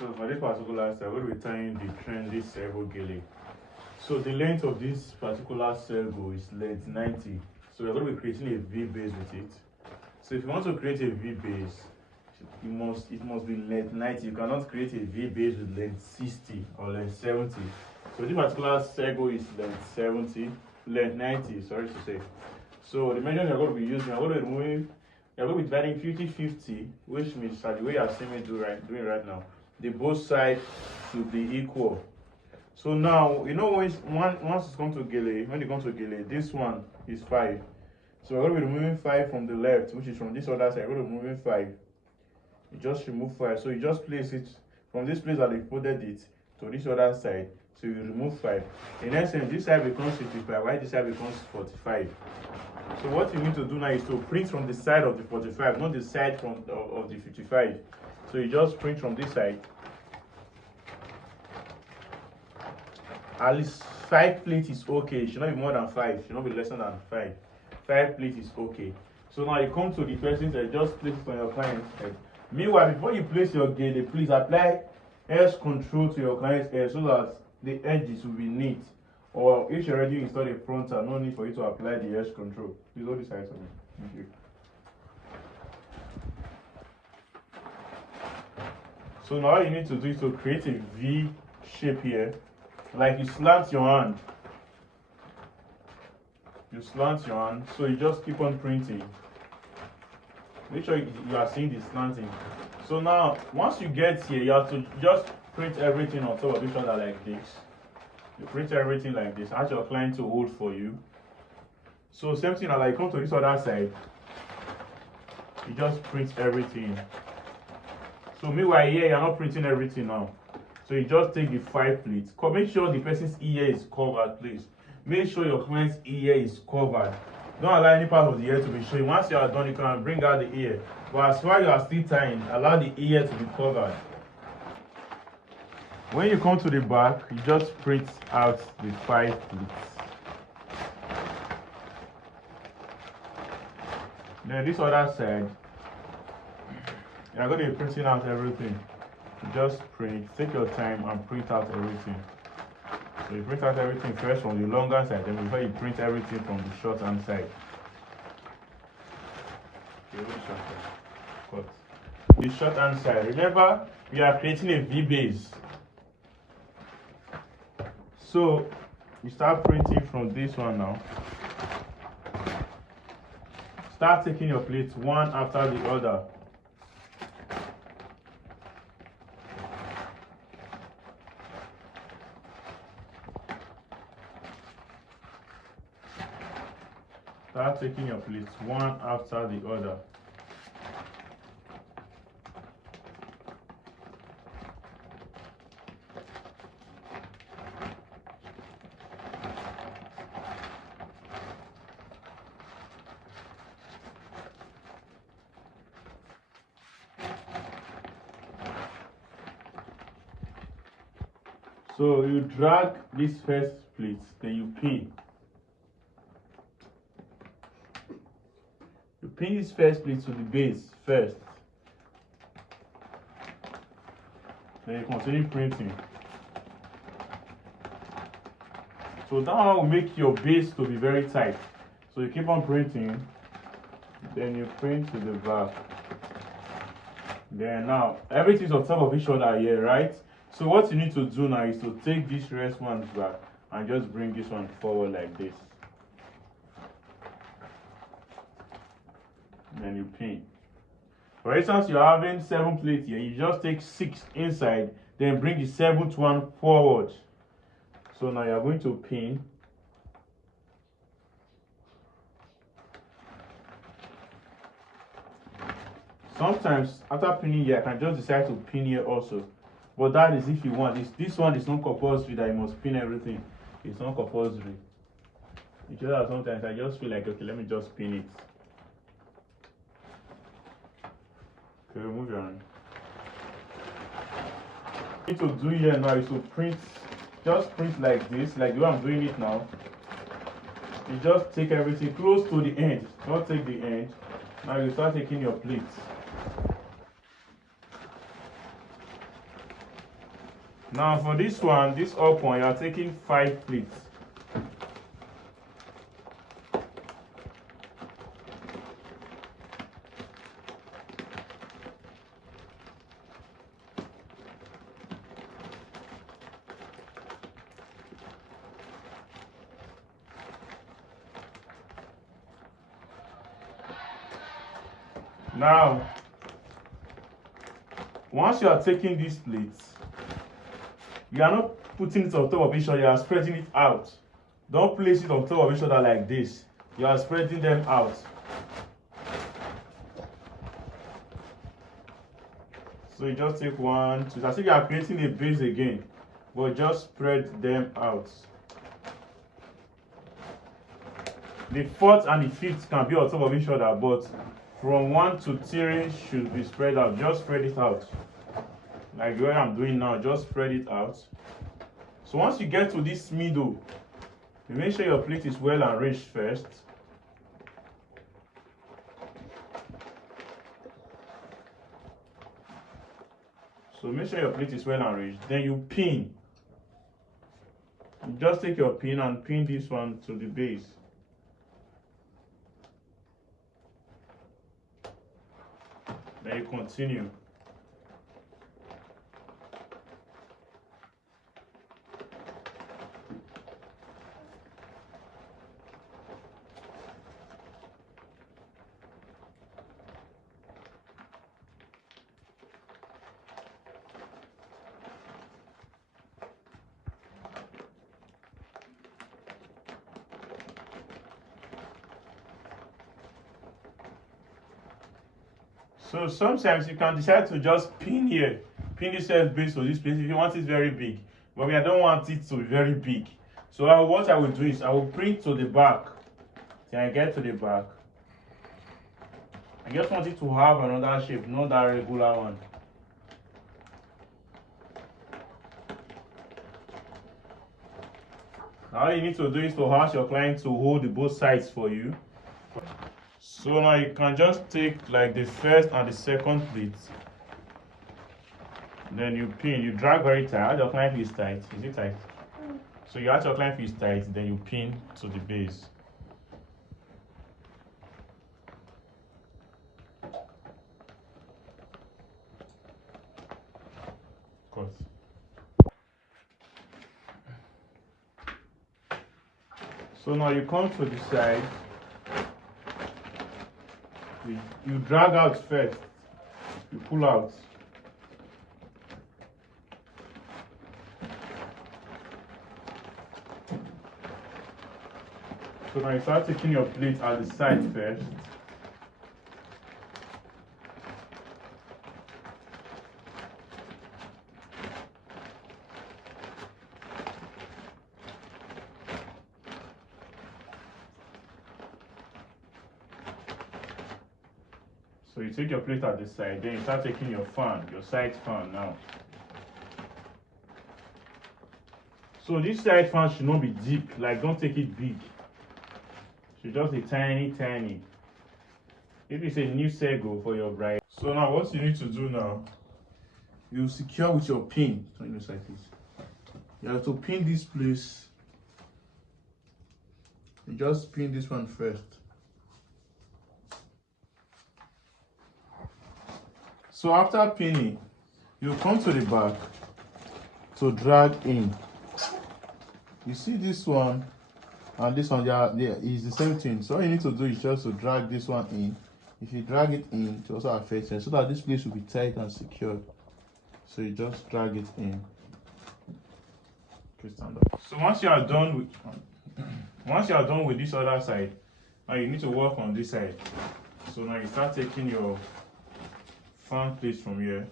So for this particular style, we're going to be tying the trendy Sego Gele. So the length of this particular Sego is length 90. So we're going to be creating a V base with it. So if you want to create a V base, it must be length 90. You cannot create a V base with length 60 or length 70. So this particular Sego is length 90, sorry to say. So the measurement you're going to be using, you're going to be dividing 50-50, which means that the way you're seeing me doing right now, the both sides should be equal. So now, you know, once it's come to Gele, when it comes to Gele, this one is 5. So we're going to be removing 5 from the left, which is from this other side. We're going to be removing 5. You just remove 5. So you just place it from this place that they folded it to this other side. So you remove 5. In essence, this side becomes 55, while this side becomes 45. So what you need to do now is to print from the side of the 45, not the side of the 55. So you just print from this side. At least 5 plates is okay. It should not be more than 5. It should not be less than 5. 5 plates is okay. So now you come to the person's head, just place it on your client's head. Meanwhile, before you place your gele, please apply edge control to your client's head so that the edges will be neat. Or if you already installed a frontal, no need for you to apply the edge control. Please hold this side for me. Thank you. So now all you need to do is to create a V shape here. Like you slant your hand. You slant your hand, so you just keep on printing. Make sure you are seeing the slanting. So now, once you get here, you have to just print everything on top of each other like this. You print everything like this. Ask your client to hold for you. So same thing, like come to this other side. You just print everything. So meanwhile here, you're not printing everything now. So you just take the 5 plates. Make sure the person's ear is covered, please. Make sure your client's ear is covered. Don't allow any part of the ear to be showing. Once you are done, you can bring out the ear. But as far as you are still tying, allow the ear to be covered. When you come to the back, you just print out the 5 plates. Then this other side, you're going to be printing out everything. Just print, take your time and print out everything. So you print out everything first from the longer side, then before you print everything from the short hand side. Cut. The short hand side. Remember, we are creating a V base. So you start printing from this one now. Start taking your plates one after the other. Start taking your plates one after the other. So you drag this first plate, then you pin. You pin this first plate to the base first. Then you continue printing. So that one will make your base to be very tight. So you keep on printing, then you print to the back. Then now everything's on top of each other here, right? So what you need to do now is to take this rest one back and just bring this one forward like this. Then you pin. For instance, you're having 7 plates here, you just take 6 inside, then bring the 7th one forward. So now you're going to pin. Sometimes after pinning here, I can just decide to pin here also. But that is if you want. This one is not compulsory that you must pin everything. It's not compulsory. It's just that sometimes I just feel like, okay, let me just pin it. Okay, remove your hand. What you need to do here now is to print, just print like this, like the way I'm doing it now. You just take everything close to the end. Don't take the end. Now you start taking your plates. Now for this one, this up one, you are taking 5 plates. Now, once you are taking these plates, you are not putting it on top of each other, you are spreading it out. Don't place it on top of each other like this. You are spreading them out. So you just take 1, 2, it's as if you are creating a base again, but just spread them out. The fourth and the fifth can be on top of each other, but from 1 to 3 should be spread out. Just spread it out. Like the way I'm doing now, just spread it out. So once you get to this middle, you make sure your plate is well arranged first. So make sure your plate is well arranged. Then you pin. You just take your pin and pin this one to the base. Then you continue. So sometimes you can decide to just pin here, pin this base to this place if you want it very big. But I don't want it to be very big. So what I will do is I will print to the back. Till I get to the back. I just want it to have another shape, not that regular one. All you need to do is to ask your client to hold the both sides for you. So now you can just take like the first and the second plate. Then you pin, you drag very tight. Your client is tight. Is it tight? So you ask your client is tight, then you pin to the base. Cut. So now you come to the side. You drag out first. You pull out. So now you start taking your plate at the side first. So you take your plate at the side, then you start taking your fan, your side fan now. So this side fan should not be deep, like don't take it big. Should just be tiny, tiny. If it's a new Sego for your bride. So now what you need to do now, you secure with your pin. Turn this like this. You have to pin this place. You just pin this one first. So after pinning, you come to the back to drag in. You see this one and this one, there is the same thing. So all you need to do is just to drag this one in. If you drag it in, it also affects it so that this place will be tight and secure. So you just drag it in. Okay, stand up. So once you are done with this other side, now you need to work on this side. So now you start taking your fan place from here.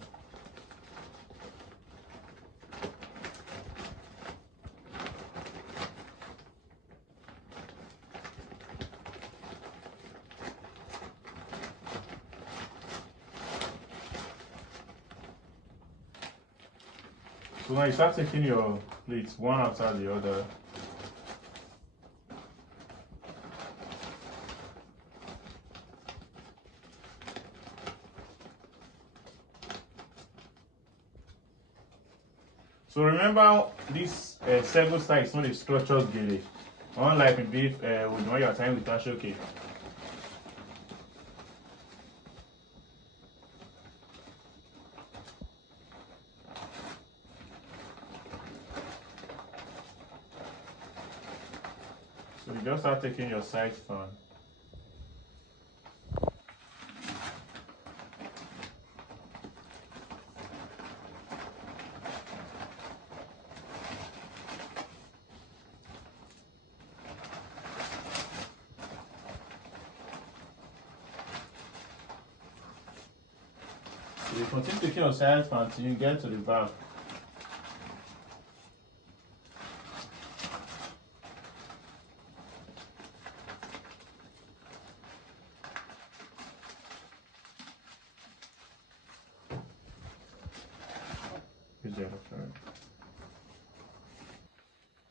So now you start taking your plates one after the other. So remember, this Sego style is not a structured gele. Unlike maybe with when you are tying with ashoke. So you just start taking your side fan. So you continue taking your side fan till you get to the back.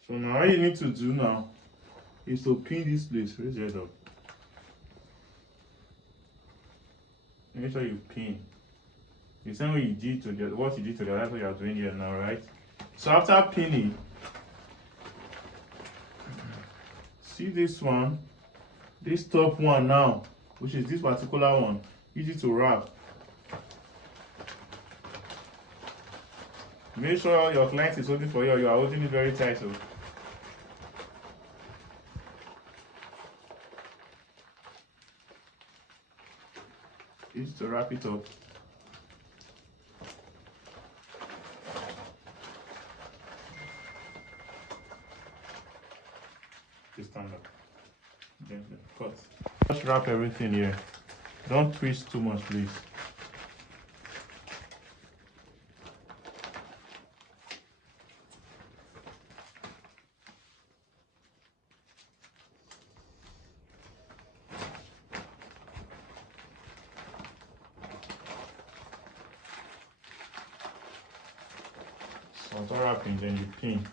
So now all you need to do now is to pin this place. Raise your head up. Make sure you pin. The same way you did to the what you did to the that's what you are doing here now, right? So after pinning, see this one, this top one now, which is this particular one, easy to wrap. Make sure your client is holding for you, or you are holding it very tight. So easy to wrap it up. Just stand up. Gently. Cut. Just wrap everything here. Don't twist too much, please. So after wrapping, then you pin.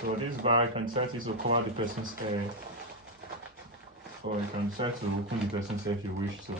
So this bar, you can decide to cover the person's hair, or you can decide to open the person's hair if you wish to.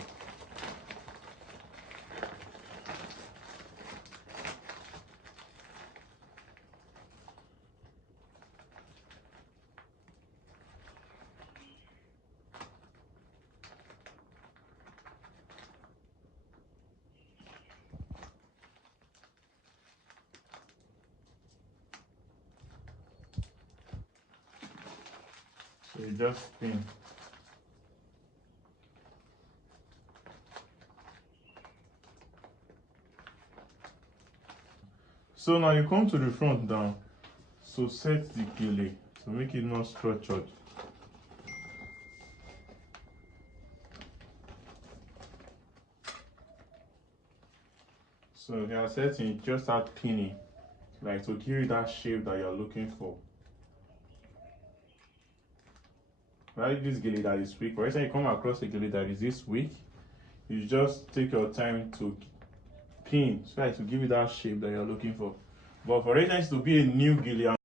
So you just pin. So now you come to the front down. So set the gele to make it not structured. So you are setting, just start pinning, like to give it that shape that you're looking for. Right, this gele that is weak, for example, you come across a gele that is this weak, you just take your time to pin, so that to give it that shape that you're looking for. But for instance, to be a new gele